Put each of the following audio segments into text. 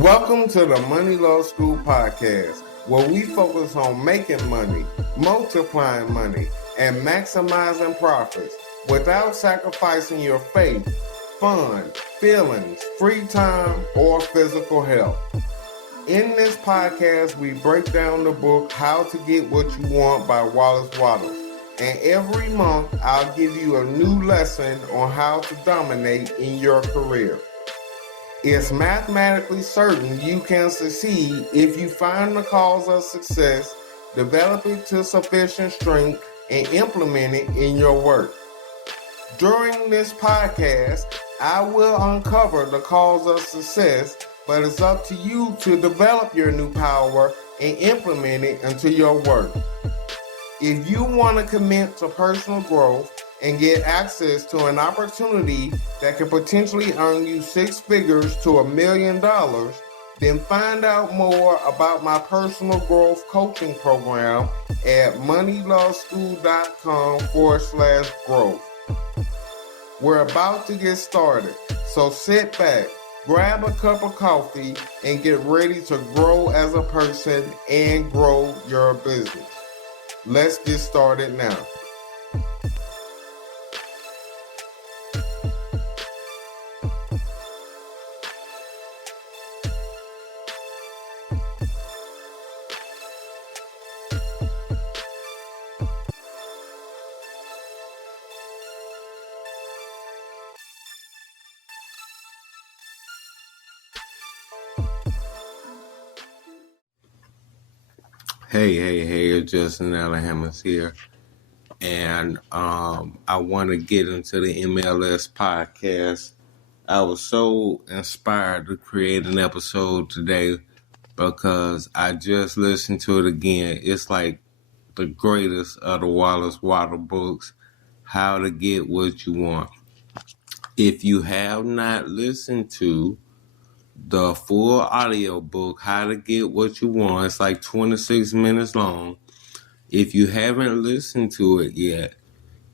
Welcome to the Money Law School podcast, where we focus on making money, multiplying money, and maximizing profits without sacrificing your faith, fun, feelings, free time, or physical health. In this podcast, we break down the book How to Get What You Want by Wallace Wattles. And every month, I'll give you a new lesson on how to dominate in your career. It's mathematically certain you can succeed if you find the cause of success, develop it to sufficient strength, and implement it in your work. During this podcast, I will uncover the cause of success, but it's up to you to develop your new power and implement it into your work. If you want to commit to personal growth and get access to an opportunity that could potentially earn you six figures to $1 million, then find out more about my personal growth coaching program at moneylawschool.com/growth. We're about to get started, so sit back, grab a cup of coffee, and get ready to grow as a person and grow your business. Let's get started now. Hey, it's Justin Hammonds here. And I want to get into the MLS podcast. I was so inspired to create an episode today because I just listened to it again. It's like the greatest of the Wallace Wattles books, How to Get What You Want. If you have not listened to the full audiobook, How to Get What You Want, it's like 26 minutes long. If you haven't listened to it yet,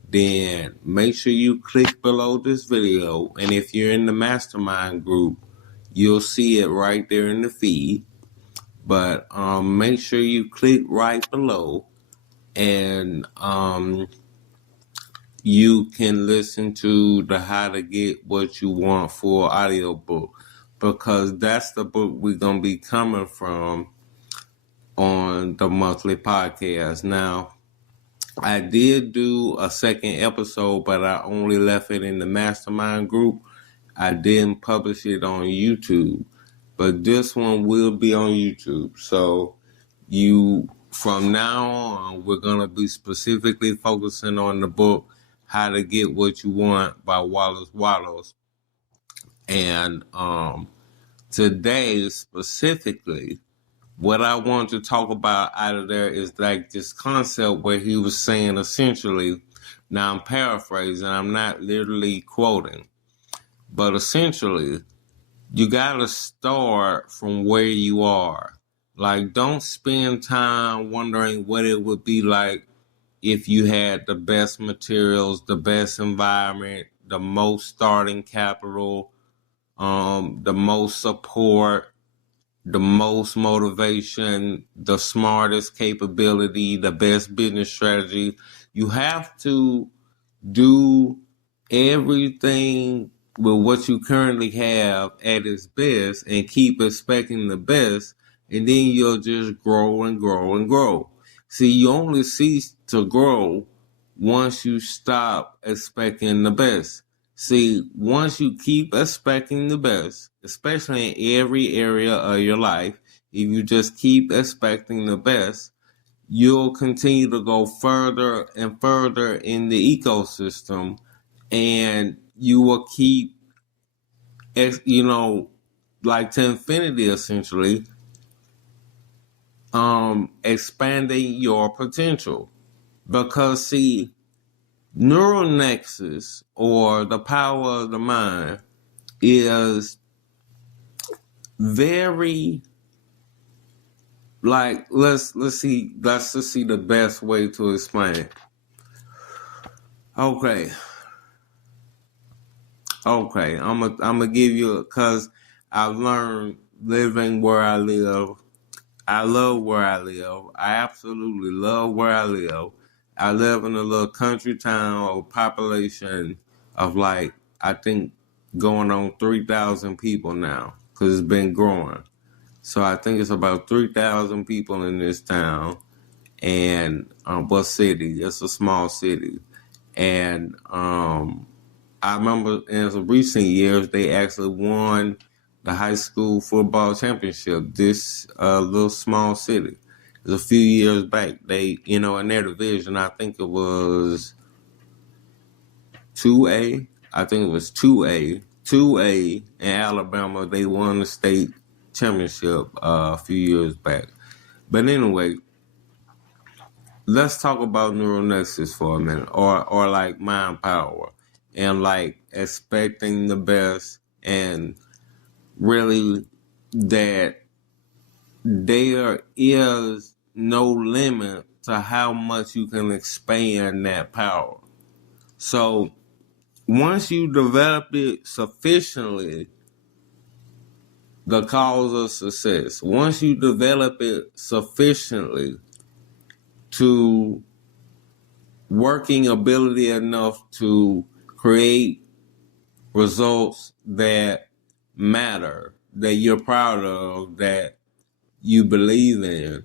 then make sure you click below this video. And if you're in the mastermind group, you'll see it right there in the feed. But make sure you click right below and you can listen to the How to Get What You Want full audiobook, because that's the book we're going to be coming from on the monthly podcast. Now, I did do a second episode, but I only left it in the mastermind group. I didn't publish it on YouTube, but this one will be on YouTube. So from now on, we're going to be specifically focusing on the book, How to Get What You Want by Wallace Wattles. And today specifically, what I want to talk about out of there is like this concept where he was saying essentially, now I'm paraphrasing, I'm not literally quoting, but essentially, you got to start from where you are. Like, don't spend time wondering what it would be like if you had the best materials, the best environment, the most starting capital, the most support, the most motivation, the smartest capability, the best business strategy. You have to do everything with what you currently have at its best and keep expecting the best, and then you'll just grow and grow and grow. See, you only cease to grow once you stop expecting the best. See, once you keep expecting the best, especially in every area of your life, if you just keep expecting the best, you'll continue to go further and further in the ecosystem, and you will keep, like to infinity essentially, expanding your potential. Because see, neural nexus, or the power of the mind, is very, like, let's just see the best way to explain it. Okay, I'm gonna give you, because I've learned living where I live. I love where I live. I absolutely love where I live. I live in a little country town with a population of like, I think going on 3,000 people now because it's been growing. So I think it's about 3,000 people in this town and city. It's a small city. And I remember in some recent years, they actually won the high school football championship. This little small city. It was a few years back. They, in their division, I think it was 2A. I think it was 2A. 2A in Alabama, they won the state championship a few years back. But anyway, let's talk about neural nexus for a minute, or like mind power, and like expecting the best, and really that there is no limit to how much you can expand that power. So once you develop it sufficiently, the cause of success, once you develop it sufficiently to working ability enough to create results that matter, that you're proud of, that you believe in.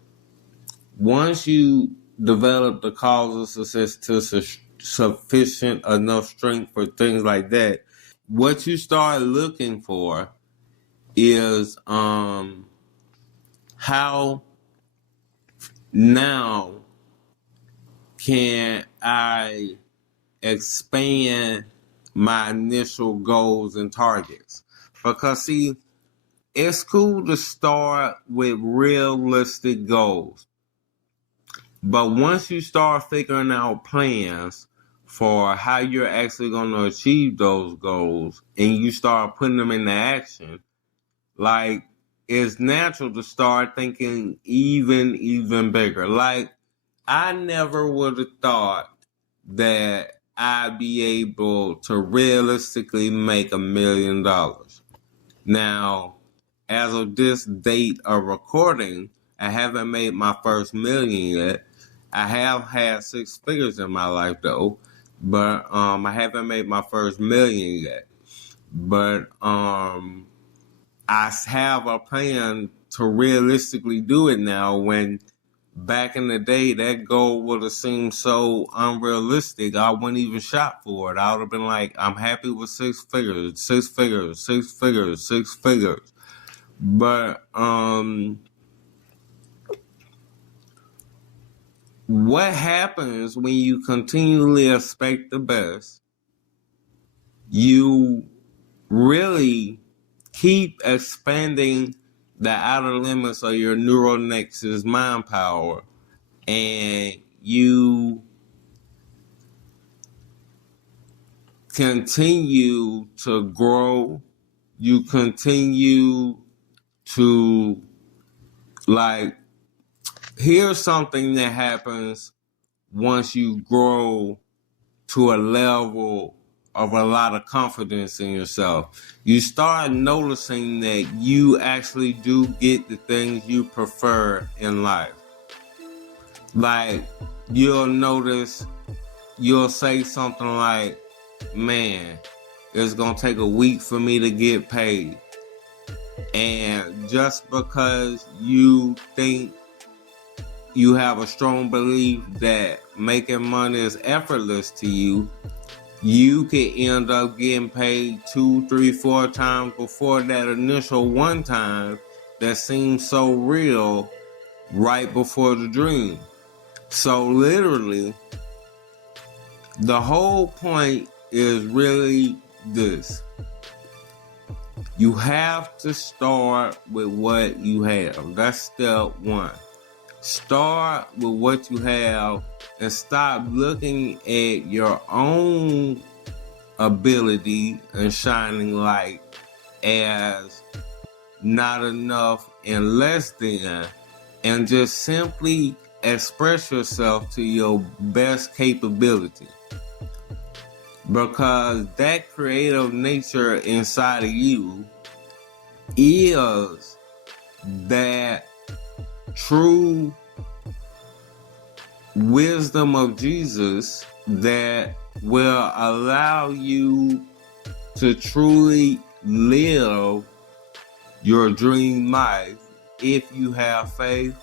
Once you develop the cause of success to sufficient enough strength for things like that, what you start looking for is how now can I expand my initial goals and targets? Because see, it's cool to start with realistic goals. But once you start figuring out plans for how you're actually going to achieve those goals and you start putting them into action, like, it's natural to start thinking even bigger. Like, I never would have thought that I'd be able to realistically make $1 million. Now, as of this date of recording, I haven't made my first million yet. I have had 6 figures in my life though, but I haven't made my first million yet. But I have a plan to realistically do it now, when back in the day that goal would have seemed so unrealistic. I wouldn't even shop for it. I would have been like, I'm happy with 6 figures, 6 figures, 6 figures, 6 figures. But what happens when you continually expect the best? You really keep expanding the outer limits of your neural nexus mind power, and you continue to grow. You continue to, like, here's something that happens once you grow to a level of a lot of confidence in yourself. You start noticing that you actually do get the things you prefer in life. Like, you'll notice, you'll say something like, man, it's gonna take a week for me to get paid. And just because you think, you have a strong belief that making money is effortless to you, you can end up getting paid 2, 3, 4 times before that initial one time that seems so real right before the dream. So literally, the whole point is really this. You have to start with what you have. That's step 1. Start with what you have and stop looking at your own ability and shining light as not enough and less than, and just simply express yourself to your best capability. Because that creative nature inside of you is that true wisdom of Jesus that will allow you to truly live your dream life if you have faith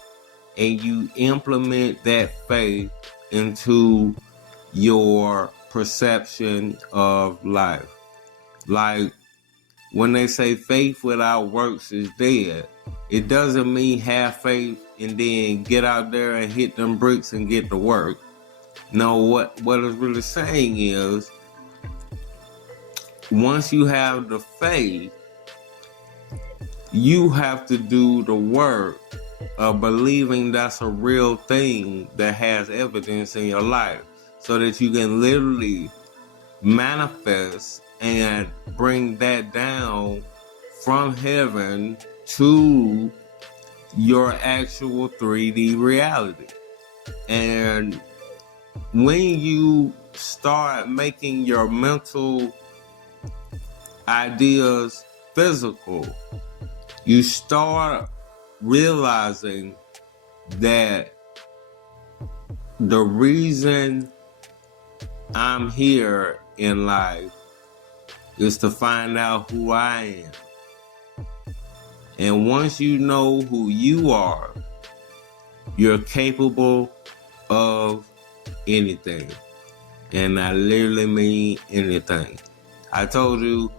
and you implement that faith into your perception of life. Like when they say faith without works is dead, it doesn't mean have faith and then get out there and hit them bricks and get to work. No, what it's really saying is once you have the faith, you have to do the work of believing that's a real thing that has evidence in your life so that you can literally manifest and bring that down from heaven to your actual 3D reality. And when you start making your mental ideas physical, you start realizing that the reason I'm here in life is to find out who I am. And once you know who you are, you're capable of anything. And I literally mean anything. I told you,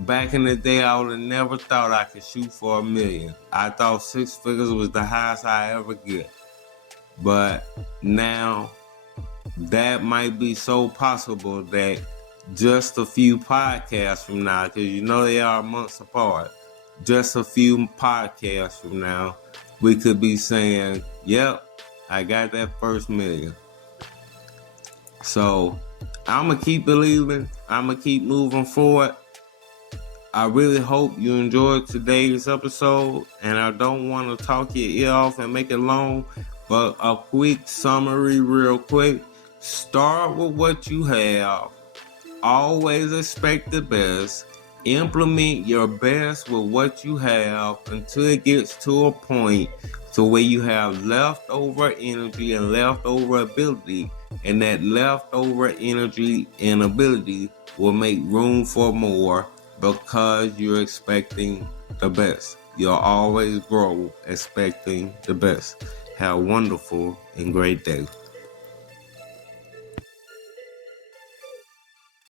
back in the day, I would have never thought I could shoot for $1 million. I thought 6 figures was the highest I ever get. But now, that might be so possible that just a few podcasts from now, because you know they are months apart, just a few podcasts from now, we could be saying, yep, I got that first $1 million. So, I'm going to keep believing. I'm going to keep moving forward. I really hope you enjoyed today's episode, and I don't want to talk your ear off and make it long, but a quick summary real quick. Start with what you have. Always expect the best. Implement your best with what you have until it gets to a point to where you have leftover energy and leftover ability, and that leftover energy and ability will make room for more because you're expecting the best. You'll always grow expecting the best. Have a wonderful and great day.